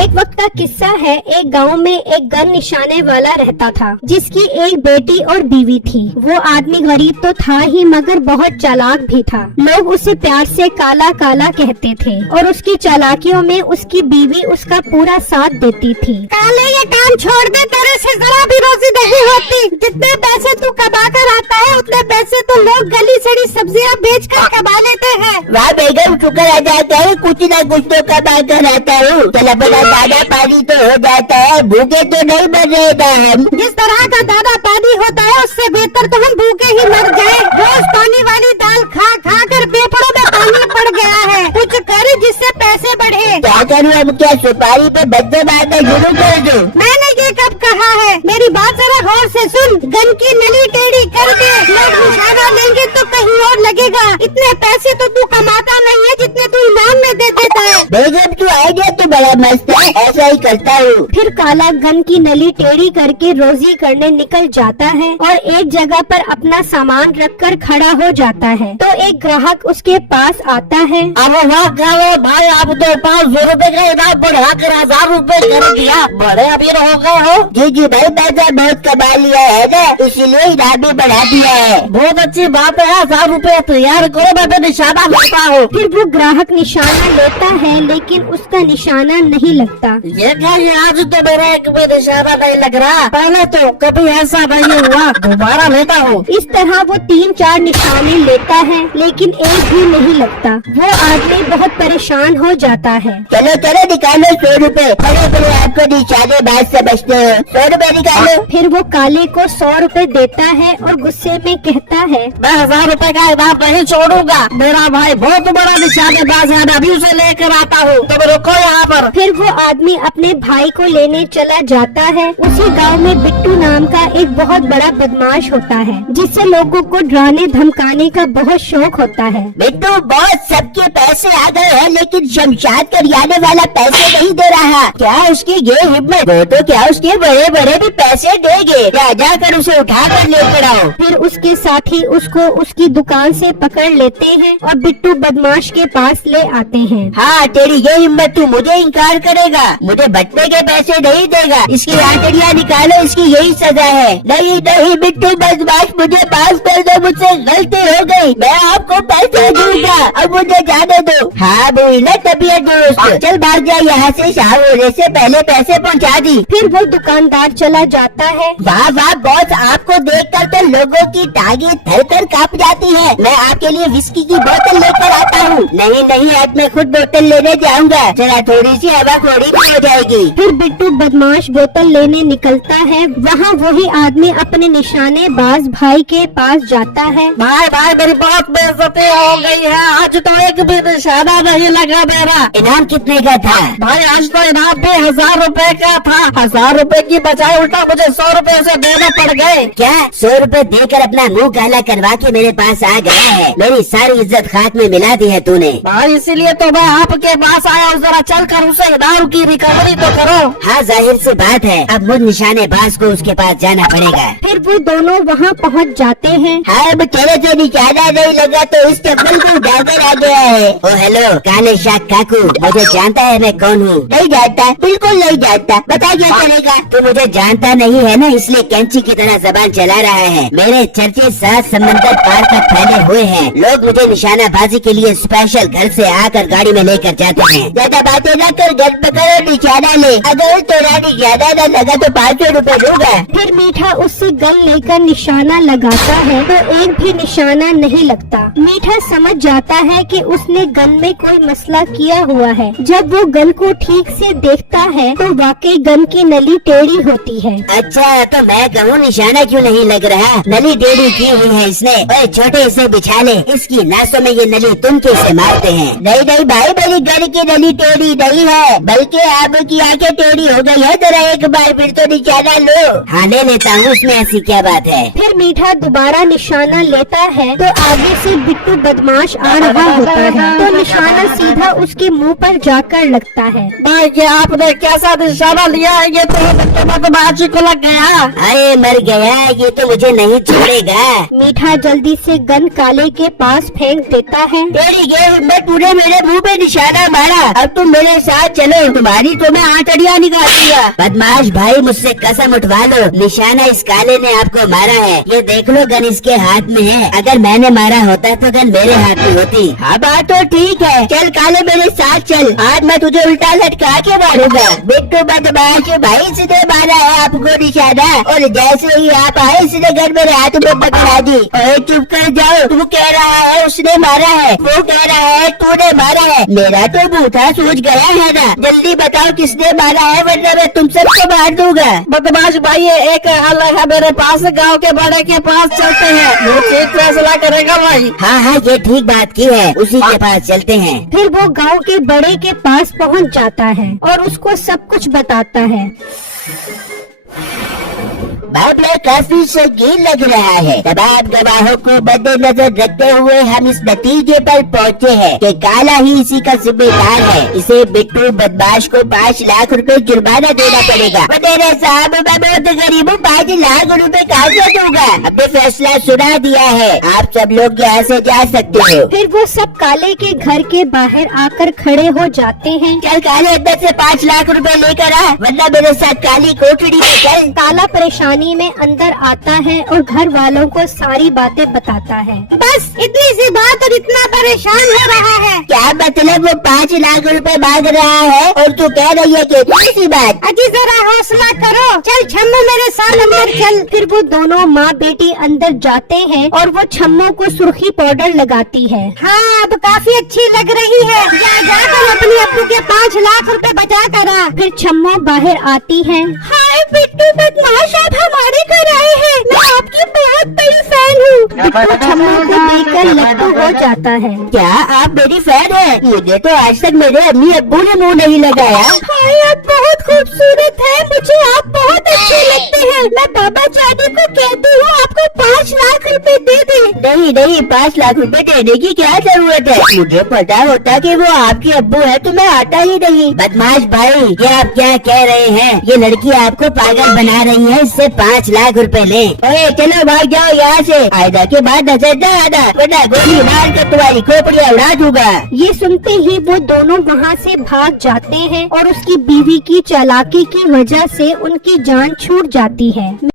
एक वक्त का किस्सा है। एक गांव में एक गन निशाने वाला रहता था, जिसकी एक बेटी और बीवी थी। वो आदमी गरीब तो था ही, मगर बहुत चालाक भी था। लोग उसे प्यार से काला काला कहते थे और उसकी चालाकियों में उसकी बीवी उसका पूरा साथ देती थी। काले, ये काम छोड़ दे, तेरे से जरा भी रोजी नहीं होती। जितने पैसे तू कमा कर आता है, उतने पैसे तो लोग गली सड़ी सब्जियां बेच कर कमा लेते हैं। वाह बेगम, शुक्र आ जाता है, कुछ न कुछ तो कमा कर आता हूँ। चला बड़ा दादा पानी तो हो जाता है, भूखे तो नहीं मर रहेगा हम। जिस तरह का दादा पानी होता है, उससे बेहतर तो हम भूखे ही मर जाए। रोज पानी वाली दाल खा खा कर बेपड़ों में पानी पड़ गया है। कुछ कर जिससे पैसे बढ़े। क्या करूँ अब, क्या सुपारी पे बच्चे मारना शुरू कर दूं? मैंने ये कब कहा है? मेरी बात जरा गौर से सुन। गन की नली टेढ़ी कर दे, लोग निशाना लेंगे तो कहीं और लगेगा। इतने पैसे तो तू कमाता नहीं है जितने तू इनाम में दे देता है। बेगम तू आइडिया तो बड़ा मस्त है, ऐसा ही करता हूँ। फिर काला गन की नली टेढ़ी करके रोजी करने निकल जाता है और एक जगह पर अपना सामान रखकर खड़ा हो जाता है। तो एक ग्राहक उसके पास आता है। अब वाह काले भाई, आप तो 500 रुपए का इनाम बढ़ा कर 1000 रुपए कर दिया। बड़े अमीर हो गए हो। जी भाई, पैसा बहुत कमा लिया है ना, इसीलिए इनाम भी बढ़ा दिया है। बहुत अच्छी बात है, 1000 रुपए तैयार करो, मैं तो निशाना लेता हूँ। फिर वो ग्राहक निशाना लेता है, लेकिन उसका निशाना नहीं लगता। ये क्या, ये आज तो मेरा एक भी निशाना नहीं लग रहा। पहले तो कभी ऐसा नहीं हुआ, दोबारा लेता हूँ। इस तरह वो 3-4 निशाने लेता है, लेकिन एक भी नहीं लगता। वो आदमी बहुत परेशान हो जाता है। चलो चलो निकालो 100 रुपए। बड़े बड़े आपको निशाने बात समझते हो, 100 रुपए निकालो। फिर वो काले को 100 रुपए देता है और गुस्से में कहता है, मैं 1000 रुपए का इनाम नहीं छोड़ूंगा। मेरा भाई बहुत बड़ा निशानेबाज है, अभी उसे लेकर आता हूँ, तुम रुको यहाँ पर। फिर वो आदमी अपने भाई को लेने चला जाता है। उसी गांव में बिट्टू नाम का एक बहुत बड़ा बदमाश होता है, जिससे लोगों को डराने धमकाने का बहुत शौक होता है। बिट्टू बहुत सबके पैसे आ गए हैं, लेकिन शमशाद करियाने वाला पैसे नहीं दे रहा। क्या उसकी ये हिम्मत हो तो क्या उसके बड़े बड़े भी पैसे देंगे? जाकर उसे उठा कर लेकर आओ। फिर उसके साथी उसको उसकी दुकान से पकड़ लेते हैं और बिट्टू बदमाश के पास ले आते हैं। हाँ, तेरी ये हिम्मत, तू मुझे इनकार करेगा, मुझे बट्टे के पैसे नहीं देगा। इसकी आंतड़ियाँ निकालो, इसकी यही सजा है। नहीं नहीं बिट्टू बदमाश, मुझे माफ कर दो, मुझसे गलती हो गई, मैं आपको पैसे दूंगा, अब मुझे जाने दो। हाँ बोली ना तबीयत दोस्त, चल भाग जा यहाँ से, शाम होने से पहले पैसे पहुँचा दी। फिर वो दुकानदार चला जाता है। वाह वाह बॉस, आपको देखकर तो लोगों की टांगें थर-थर कांप जाती है। मैं आपके लिए विस्की की बोतल लेकर आता हूँ। नहीं नहीं, आज मैं खुद बोतल लेने जाऊंगा, जरा थोड़ी सी हवाखोरी भी हो जाएगी। फिर बिट्टू बदमाश बोतल लेने निकलता है। वहाँ वही आदमी अपने निशानेबाज भाई के पास जाता है। भाई भाई, मेरी बहुत बेइज्जती हो गई है, आज तो एक भी निशाना नहीं लगा मेरा। इनाम कितने का था? भाई आज तो इनाम भी 1000 रुपए का था। 1000 रुपए की बजाय उल्टा मुझे 100 रुपए से देने पड़ गए। क्या 100 रुपए देकर अपना मुंह काला करवा के मेरे पास आ गया है? मेरी सारी इज्जत खाक में मिला दी है तूने। भाई इसीलिए तो मैं आपके पास आया हूँ, जरा चल कर उसे इनाम की रिकवरी तो करो। हाँ जाहिर सी बात है, अब मुझ निशानेबाज को उसके पास जाना पड़ेगा। फिर वो दोनों वहाँ पहुँच जाते हैं। हाँ, अब चलो जो निशाना नहीं लगा तो इस चप्पल को उठाकर आ गया है। ओ हेलो काले शाह काकू, मुझे जानता है मैं कौन हूँ? नहीं जानता, बिल्कुल नहीं जानता। बता क्या करेगा? तू मुझे जानता नहीं है ना, इसलिए कैंची की तरह जबान चला रहा है। मेरे चर्चे 7 समंदर पार तक फैले हुए हैं। लोग मुझे निशानाबाजी के लिए स्पेशल घर से आकर गाड़ी में लेकर जाते हैं। ज्यादा बातें न कर, घर पकड़ो निशाना ले। अगर तेरा निशाना न लगा तो 500 रुपए दूंगा। फिर मीठा उससे गन लेकर निशाना लगाता है तो एक भी निशाना नहीं लगता। मीठा समझ जाता है कि उसने गन में कोई मसला किया हुआ है। जब वो गन को ठीक से देखता है तो वाकई गन की नली टेढ़ी होती है। अच्छा, तो मैं कहूँ निशाना क्यों नहीं लग रहा? नली टेढ़ी की हुई है इसने। ओए छोटे, इसे बिछा ले, इसकी नासों में ये नली तुम कैसे मारते हैं? नहीं नहीं भाई, मेरी गन की नली टेढ़ी नहीं है, बल्कि आपकी आंखें टेढ़ी हो गई है। जरा एक बार फिर तो निशाना लो। हाँ ले लेता हूँ, उसमें ऐसी क्या बात है? फिर मीठा दोबारा निशाना लेता है तो आगे से बिट्टू बदमाश आ रहा होता है, तो निशाना सीधा उसके मुंह पर जाकर लगता है। भाई ये आपने कैसा मेरा निशाना लिया है, ये तो बदमाशी को लग गया। अरे मर गया, ये तो मुझे नहीं छोड़ेगा। मीठा जल्दी से गन काले के पास फेंक देता है। तेरी ये हिम्मत, तूने मेरे मुंह पे निशाना मारा, अब तुम मेरे साथ चलो, तुम्हारी तो मैं आंतड़ियाँ निकाल दूंगा। बदमाश भाई, मुझसे कसम उठवा लो, निशाना इस काले ने आपको मारा है। ये देख लो, गन इसके हाथ में है, अगर मैंने मारा होता तो गन मेरे हाथ में होती। हाँ बात तो ठीक है, चल काले मेरे साथ चल, आज मैं तुझे उल्टा लटका के मारूंगा। बिट्टू बदमाश भाई, इसने मारा है आपको निशाना, और जैसे ही आप आए इसने गन मेरे हाथ में पकड़ा दी। ओए चुप कर जाओ, तू कह रहा है उसने मारा है, वो कह रहा है तूने मारा है, मेरा तो बूथा सूझ गया है ना। जल्दी बताओ किसने मारा है, वरना मैं तुम सबको मार दूंगा। बदमाश भाई, ये एक अलग है मेरे पास, गांव के बड़े के पास चलते हैं, वो ठीक फैसला करेगा भाई। हाँ हाँ, ये ठीक बात की है, उसी के पास चलते हैं। फिर वो गांव के बड़े के पास पहुंच जाता है और उसको सब कुछ बताता है। मामला काफी संगीन लग रहा है। तमाम गवाहों को मद्देनजर रखते हुए हम इस नतीजे पर पहुँचे हैं कि काला ही इसी का जिम्मेदार है। इसे बिट्टू बदमाश को 5 लाख रुपए जुर्माना देना पड़ेगा। वडेरा साहब, मैं बहुत गरीब हूँ, 5 लाख रुपए कहाँ से दूंगा? अपने फैसला सुना दिया है, आप सब लोग यहाँ से जा सकते हो। फिर वो सब काले के घर के बाहर आकर खड़े हो जाते हैं। चल काले, अंदर से 5 लाख रुपए लेकर आ, वरना मेरे साथ काली कोठड़ी में चल। काला परेशानी में अंदर आता है और घर वालों को सारी बातें बताता है। बस इतनी सी बात और इतना परेशान हो रहा है? क्या मतलब, वो 5 लाख रुपए मांग रहा है और तू कह रही है कि इतनी सी बात? अजी जरा हौसला करो, चल छम्मू मेरे साथ अंदर चल। फिर वो दोनों माँ बेटी अंदर जाते हैं और वो छम्मो को सुर्खी पाउडर लगाती है। हाँ, अब काफी अच्छी लग रही है, जाकर अपने अप्पू के 5 लाख रुपए बचा कर आ। फिर छम्मो बाहर आती है। हाय बिट्टू बदमाश, आप हमारे घर आए हैं, मैं आपकी बहुत बड़ी फैन हूँ। बिट्टू छम्मो को देखकर लट्टू हो जाता है। क्या आप मेरी फैन हैं? मुझे तो आज तक मेरे अम्मी अब्बू ने मुंह नहीं लगाया। हाय, आप बहुत खूबसूरत हैं, मुझे आप बहुत अच्छे लगते हैं। मैं बाबा जानी को कहती हूँ आपको 5 लाख रुपए दे दे। नहीं नहीं, 5 लाख रुपए देने की क्या जरूरत है? मुझे पता होता कि वो आपके अब्बू है तो मैं आता ही नहीं। बदमाश भाई, ये आप क्या कह रहे हैं? ये लड़की आपको पागल बना रही है, इससे 5 लाख रुपए ले। ओए चलो भाग जाओ यहाँ से, आयदा के बाद नजर न आना, वरना गोली मार कर तुम्हारी खोपड़ियाँ उड़ा दूंगा। ये सुनते ही वो दोनों वहाँ से भाग जाते हैं और उसकी बीवी की चालाकी की वजह से उनकी जान छूट जाती है।